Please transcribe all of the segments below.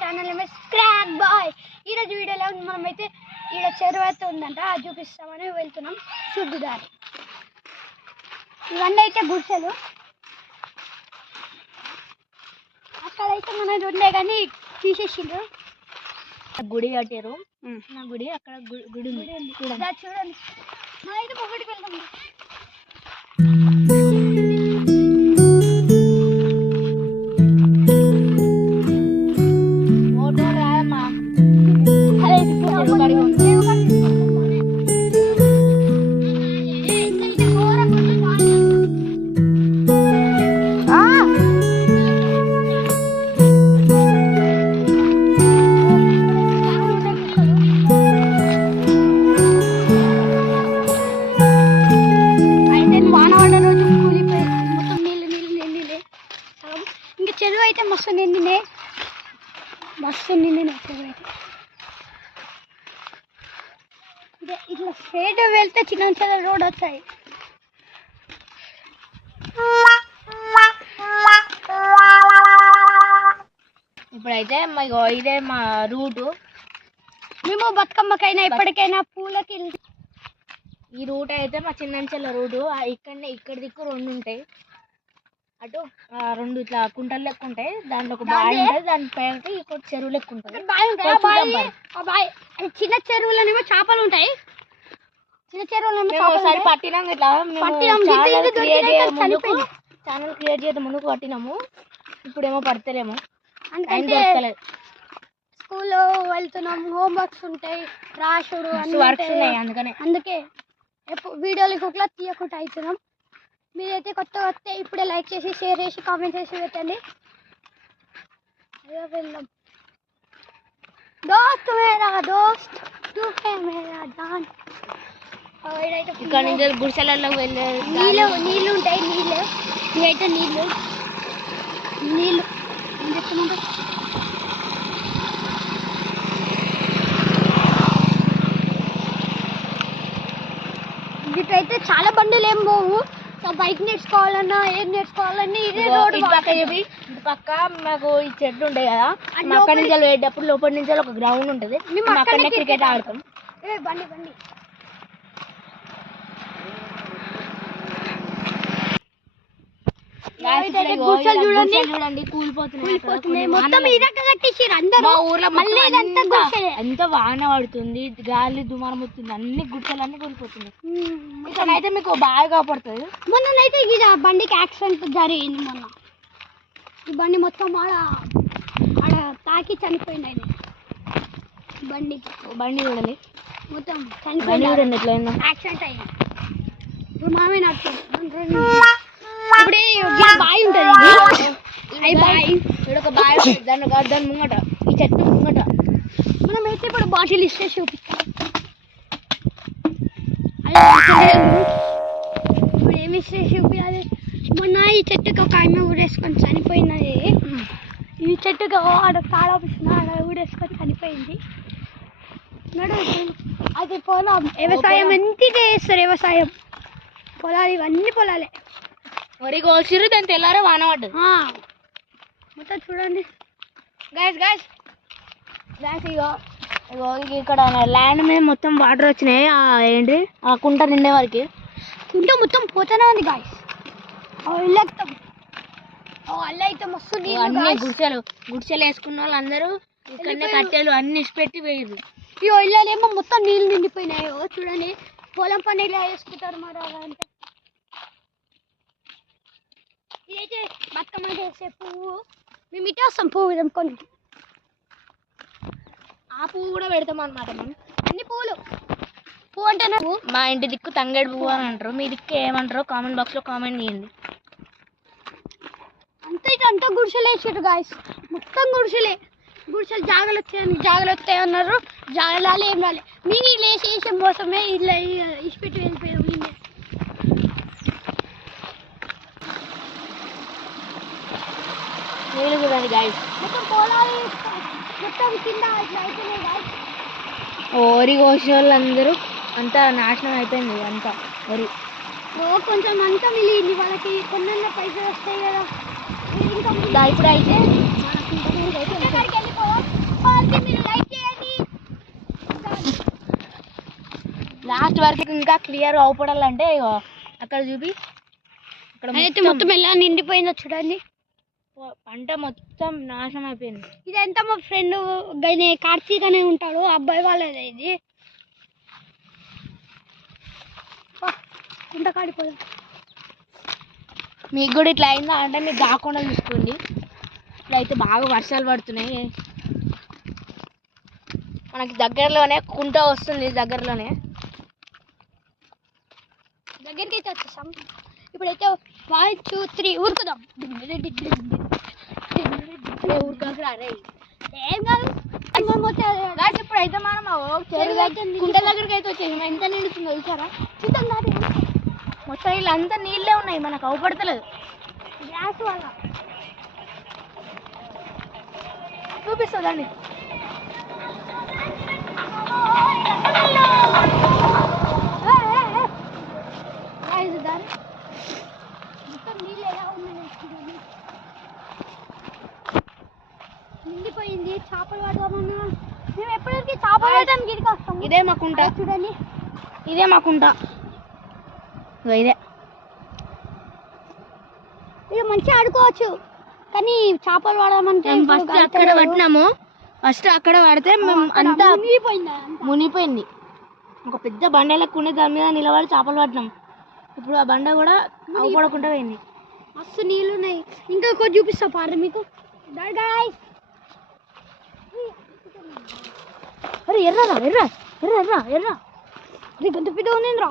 Channel scrap bye. ఈరోజు వీడియోలో మనమైతే ఈడ చెరువు అయితే ఉందంట, అది చూపిస్తామని వెళ్తున్నాం. చూద్దాం. ఇవన్నీ అయితే గుడిసెలు. అక్కడైతే మన ఉండే కానీ తీసేసిండ్రు. గుడి కట్టారు. నా గుడి అక్కడ గుడి చూడండి. మనమైతే ఒకటికి వెళ్తాం. చెరువు అయితే మస్తు నిండినాయి, చెరువు అయితే ఇట్లా స్ట్రేట్ వెళ్తే చిన్న చిన్న రోడ్ వచ్చాయి. ఇప్పుడైతే ఇదే మా రూటు. మేము బతుకమ్మకైనా ఎప్పటికైనా పూలకి ఈ రూట్ అయితే మా చిన్నంచెల్ల రూటు. ఇక్కడ దిక్కు రెండు ఉంటాయి. అటు రెండు ఇట్లా కుంటలు లెక్క ఉంటాయి. దాంట్లో ఒక బావి ఉంటుంది, దాని పైన ఇంకొక చెరువు లెక్క ఉంటుంది. చిన్న చెరువులోనేమో చేపలు ఉంటాయి. చిన్న చెరువులు పట్టినాం. ఇట్లా ఛానల్ క్రియేట్ చేద్దాం ముందుకు పట్టినాము. ఇప్పుడేమో పడతలేము, దొరకలేదు. స్కూల్లో వెళ్తున్నాం, హోంవర్క్స్ ఉంటాయి, రాసుడు వర్క్స్ ఉన్నాయి. అందుకే వీడియోలు ఇంకొకలా తీయకుండా అవుతున్నాం. మీరైతే కొత్తగా వస్తే ఇప్పుడే లైక్ చేసి, షేర్ చేసి, కామెంట్ చేసి పెట్టండి. వెళ్దాం. దోస్త్ మేరా దోస్త్ తూ హై మేరా జాన్. ఇక్కడ నుంచి గుడిసెలలో వెళ్ళే నీళ్ళు ఉంటాయి. ఇవైతే నీళ్ళు ఏం చెప్తున్నా. ఇటైతే చాలా బండిలు ఏం పోవు. బైక్ నేర్చుకోవాలన్నా ఏం నేర్చుకోవాలన్నా ఇదే రోడ్డు. పక్క మాకు ఈ చెట్లు ఉంటాయి కదా, అక్కడి నుంచి వెళ్ళేటప్పుడు లోపల నుంచి ఒక గ్రౌండ్ ఉంటుంది. మేము అక్కడనే క్రికెట్ ఆడతాం. బండి చూడండి, కూలిపోతున్నాయి. మొత్తం అందరూ ఊర్లో ఎంత వాన పడుతుంది, గాలి దుమారం వస్తుంది, అన్ని గుడిసెలన్నీ కూలిపోతున్నాయి. ఇక్కడైతే మీకు బాగా కాపాడుతుంది. మొన్ననైతే ఇది బండికి యాక్సిడెంట్ జరిగింది. మొన్న ఈ బండి మొత్తం ఆడ తాకి చనిపోయింది. ఆయన బండి చూడండి, మొత్తం చనిపోయింది. ఎట్లయినా యాక్సిడెంట్ అయింది. ఇప్పుడు మనమే నడుచుకుంటాం. ఇప్పుడే బావి ఉంటుంది, దాని ముంగట ఈ చెట్టు ముంగట మనమైతే ఇప్పుడు బాటిల్ ఇస్తే చూపిస్తాం. ఇప్పుడు ఏమి ఇస్తే చూపించాలి. మొన్న ఈ చెట్టుకి ఒక ఆమె ఊడేసుకొని చనిపోయినది. ఈ చెట్టుకి ఆడ తాళపిస్తున్న ఆడ ఊడేసుకొని చనిపోయింది. అది పొలం, వ్యవసాయం ఎంత చేస్తారు. వ్యవసాయం పొలాలు, ఇవన్నీ పొలాలే. వరి కోసిరు, దాని తెల్లారే వాన పడ్డది. మొత్తం చూడండి గాయస్ ఇగో ఇక్కడ ల్యాండ్ మీద మొత్తం వాటర్ వచ్చినాయి. ఏంటి ఆ కుంట నిండే వరకు కుంట మొత్తం పోతూనే ఉంది. గాయస్ ఇల్లు ఎక్కుతాం. అల్ల అయితే మస్తు అన్ని గుడిసెలు వేసుకున్న వాళ్ళు అందరూ ఇక్కడనే కట్టెలు అన్ని ఇచ్చిపెట్టి వేయరు. ఈ ఇళ్ళేమో మొత్తం నీళ్ళు నిండిపోయినాయి. చూడండి, పొలం పని ఇలా వేసుకుంటారు. మరి అంటే ఇదైతే బతుకమ్మ చేసే పువ్వు. మేము ఇటే వస్తాం పువ్వు తెంపుకొని. ఆ పువ్వు కూడా పెడతాం అన్నమాట. మేము అన్ని పువ్వు అంటే మా ఇంటి దిక్కు తంగేడు పువ్వు అని అంటారు. మీ దిక్కు ఏమంటారో కామెంట్ బాక్స్లో కామెంట్ చేయండి. అంతా గుడిసెలు వేసారు గాయస్, మొత్తం గుడిసెలు జాగలు వస్తాయి అన్నారు. జాగలాలి ఏం రాలే. నేను ఇలా వేసే మోసమే ఇట్లా ఇచ్చిపెట్టి వెళ్ళిపోయాం. నీళ్ళు చూడండి గాయస్, మొత్తం పొలాలు మొత్తం కింద ఇట్లా అయిపోయినాయి గాయస్. వరి కోసే వాళ్ళందరూ అంతా నాశనం అయిపోయింది. అంతా వరి కొంచెం అంతా మిగిలింది. వాళ్ళకి కొన్ని పైసలు వస్తాయి కదా. ఇప్పుడు అయితే వరకు ఇంకా క్లియర్ అవుపడాలంటే ఇగో అక్కడ చూపి అక్కడ అయితే మొత్తం ఎలా నిండిపోయిందో చూడండి. పంట మొత్తం నాశనం అయిపోయింది. ఇదంతా మా ఫ్రెండ్ కార్తీక్ అనే ఉంటాడు, అబ్బాయి వాళ్ళది ఇది. కుంట కాడిపోదాం. మీకు కూడా ఇట్లా అయిందా అంటే మీకు కాకుండా చూసుకోండి. ఇట్లయితే బాగా వర్షాలు పడుతున్నాయి. మనకి దగ్గరలోనే కుంట వస్తుంది, దగ్గరలోనే దగ్గరికి అయితే వచ్చేసాం. ఇప్పుడైతే 1 2 3 ఊరుకుదాం. ఏం కాదు. ఇప్పుడైతే మనం కుంట దగ్గరికి అయితే వచ్చేసాం. ఎంత నిండుతుందో చూసారా? చూద్దాం దాని మొత్తం వీళ్ళంతా నీళ్ళే ఉన్నాయి, మనకు అవపడతలేదు. గ్యాస్ వల్ల చూపిస్తుందండి. మొత్తం నీళ్ళు ఎలా ఉన్నాయి నిండిపోయింది. చేపలు పడదామన్నా మేము ఎప్పటికీ చేపలు పడడానికి గిరికి వస్తాం. ఇదే మా కుంట చూడండి, ఇదే మా కుంట. ఇదే మీరు మంచిగా ఆడుకోవచ్చు, కానీ చేపలు పడదామంటే ఫస్ట్ అక్కడ పట్టినాము. ఫస్ట్ అక్కడ పడితే మేము అంతా మునిగిపోయింది. ఒక పెద్ద బండ లెక్క దాని మీద నిలబడి చేపలు పట్టినాం. ఇప్పుడు ఆ బండ కూడా అవపడకుండా పోయింది. మస్తు నీళ్ళు ఉన్నాయి. ఇంకా కొంచెం చూపిస్తా పారు మీకు. అరే ఎర్రరా ఎర్ర ఎర్ర ఎర్ర ఎర్ర అది గంత పెద్ద ఉందిరా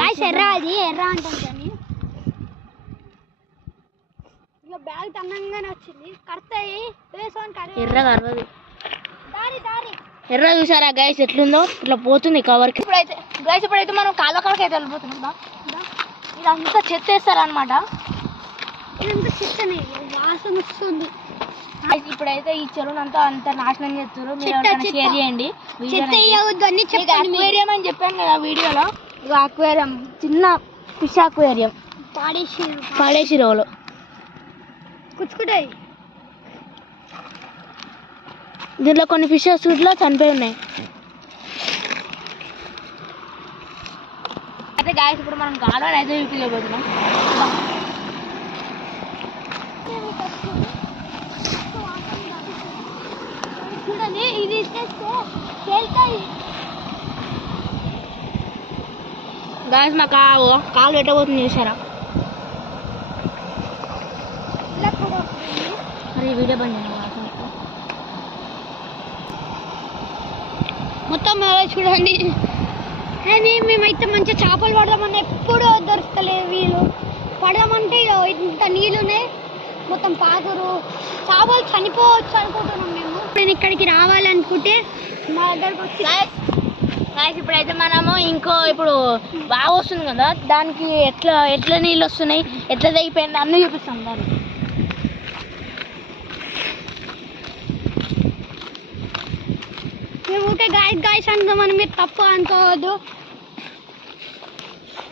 గాయ్స్. ఎర్ర అది ఎర్ర అంటాం కానీ ఇలా బ్యాగ్ తన్నంగానే వచ్చింది. కడతాయి వేసుకొని ఎర్రగా అరవదు. దారి దారి ఎర్ర చూసారా గైస్ ఎట్లుందో? ఇట్లా పోతుంది కవర్కి. ఇప్పుడైతే మనం కాళ్ళ కాళ్ళకి అయితే వెళ్ళిపోతున్నాం. ఇదంతా చెత్త వేస్తారనమాట. ఇదంతా చెత్తనే, వాసన వస్తుంది. ఇప్పుడైతే ఈ చెరువునంతా అంత నాశనం చేస్తారు. మీరు షేర్ చేయండి. చెత్త వేయవద్దు అని చెప్పాను. అక్వేరియం అని చెప్పాను కదా వీడియోలో. ఇక అక్వేరియం చిన్న ఫిష్ అక్వేరియం పాడేసి రోలు కుచ్చుకుంటాయి. దీంట్లో కొన్ని ఫిషెస్ ఇట్లా చనిపోయి ఉన్నాయి. అయితే గాయస్ ఇప్పుడు మనం గార్డెన్ అయితే చూపించబోతున్నాం. చూడండి, ఇది ఇచ్చేస్తే తేలుతాయి. గాయస్ మా కాలు పెట్టబోతుంది చూసారా? మరి ఈ వీడియో బంద్ చేయండి. మొత్తం చూడండి. కానీ మేమైతే మంచిగా చేపలు పడదామని ఎప్పుడు దొరుకుతలేదు. వీళ్ళు పడదామంటే ఇంత నీళ్ళు ఉన్నాయి, మొత్తం పాకురు. చేపలు చనిపోవచ్చు అనుకుంటున్నాం మేము. నేను ఇక్కడికి రావాలనుకుంటే మా దగ్గరకు వచ్చి ఇప్పుడైతే మనము ఇప్పుడు బాగా వస్తుంది కదా, దానికి ఎట్లా నీళ్ళు వస్తున్నాయి, ఎట్లా తెగిపోయింది అన్నీ చూపిస్తాం. దాన్ని మేము ఊకే గాయస్ అంటామని మీరు తప్పు అనుకోవద్దు.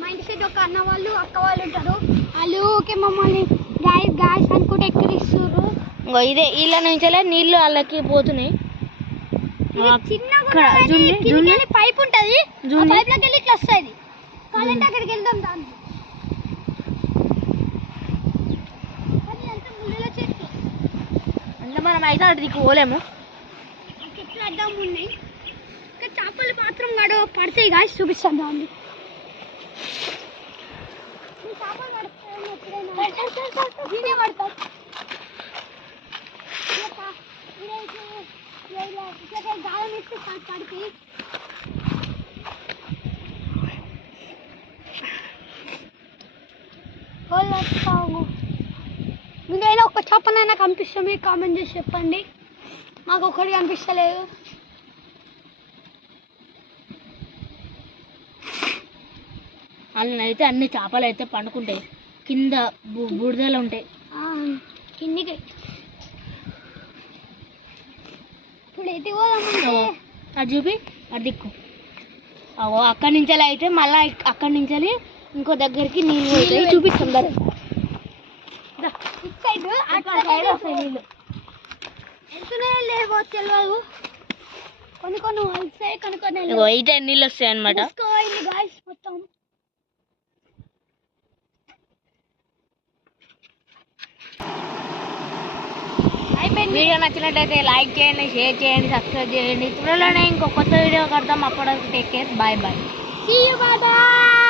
మా ఇంటి సైడ్ ఒక అన్న వాళ్ళు అక్క వాళ్ళు ఉంటారు. వాళ్ళు ఊకే మమ్మల్ని గాయస్ అనుకుంటే ఎక్కిరిస్తారు. ఇదే వీళ్ళ నుంచే నీళ్ళు వాళ్ళకి పోతున్నాయి. చిన్నగా పైప్ ఉంటుంది, పైప్ లోకి వెళ్ళి ఇట్లా వస్తుంది. కావాలంటే అక్కడికి వెళ్దాం. దాన్ని అంటే మనం అయితే అటు దిక్కు పోలేము. చెట్లు అడ్డం ఉన్నాయి, చేపలు మాత్రం పడతాయి. గాయస్ చూపిస్తాను. దాన్ని చేపలు పడతాయి ఎప్పుడైనా పడతాయి. గాలం ఇస్తే పడతాయి. మీకైనా ఒక చేపనైనా కనిపిస్తే మీరు కామెంట్ చేసి చెప్పండి. మాకు ఒక్కటి కనిపిస్తలేదు. వాళ్ళని అయితే అన్ని చేపలు అయితే పండుకుంటాయి, కింద బురదలు ఉంటాయి. కిందికి ఇప్పుడు ఎది పోదామంటే అది చూపి అది దిక్కు. అక్కడి నుంచి అయితే మళ్ళీ అక్కడి నుంచి ఇంకో దగ్గరికి నీళ్ళు పోతాయి. చూపిస్తాం దాన్ని. ఇటు సైడ్ నీళ్ళు ఎంతున్నాయో లేవో తెలియదు, కొన్ని కొన్ని వస్తాయి, కొన్ని కొన్ని ఇగో ఇటే నీళ్ళు వస్తాయి అనమాట. మూసుకోవాలి గాయ్స్ మొత్తం. వీడియో నచ్చినట్లయితే లైక్ చేయండి, షేర్ చేయండి, సబ్స్క్రైబ్ చేయండి. త్వరలోనే ఇంకో కొత్త వీడియో కడతాం. అప్పటివరకు take care, bye bye. See you, bye bye.